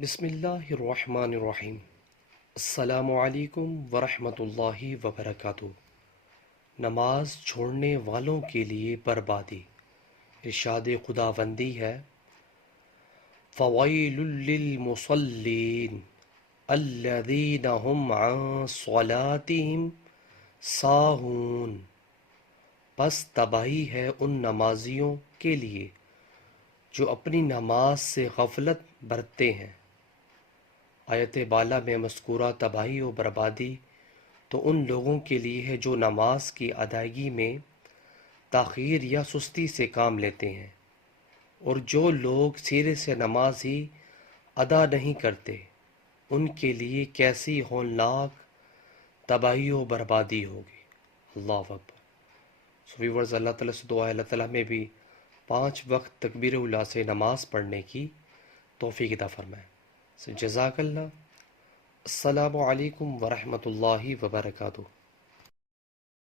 بسم اللہ الرحمن الرحیم۔ السلام علیکم ورحمۃ اللہ وبرکاتہ۔ نماز چھوڑنے والوں کے لیے بربادی۔ ارشاد خداوندی ہے، فویل للمصلین الذین هم عن صلاتهم ساہون۔ پس تباہی ہے ان نمازیوں کے لیے جو اپنی نماز سے غفلت برتتے ہیں۔ آیت بالا میں مذکورہ تباہی و بربادی تو ان لوگوں کے لیے ہے جو نماز کی ادائیگی میں تاخیر یا سستی سے کام لیتے ہیں، اور جو لوگ سرے سے نماز ہی ادا نہیں کرتے ان کے لیے کیسی ہولناک تباہی و بربادی ہوگی۔ اللہ اکبر۔ ویورز، اللہ تعالیٰ سے دعا ہے اللہ تعالیٰ میں بھی 5 وقت تکبیر اولیٰ سے نماز پڑھنے کی توفیق عطا فرمائے۔ جزاک اللہ۔ السلام علیکم ورحمۃ اللہ وبرکاتہ۔